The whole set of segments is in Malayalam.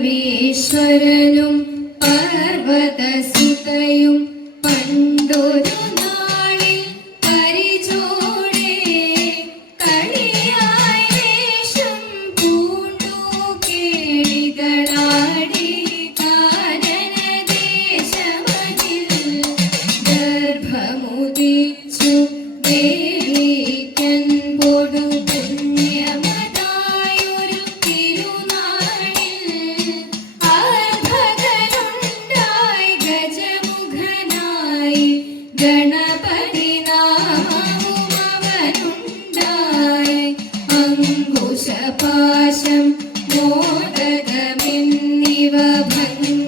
പരമേശ്വരനും പർവതസിതയും പണ്ടൊരു ആകാശം മോദകമെന്നിവ ഭംഗി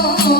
amor.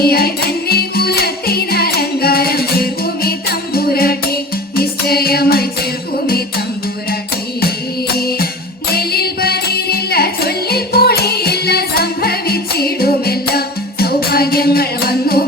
ഭംഗിയായി തന്നെ കുലത്തിനലങ്കാരം ചേർക്കുമേ തമ്പുരാട്ടി നിശ്ചയമായി ചേർക്കുമേ തമ്പുരാട്ടി. നെല്ലിൽ പതിരില്ല ചൊല്ലിൽ പൊളിയില്ല സംഭവിച്ചിടുമെല്ലാം സൗഭാഗ്യങ്ങൾ വന്നു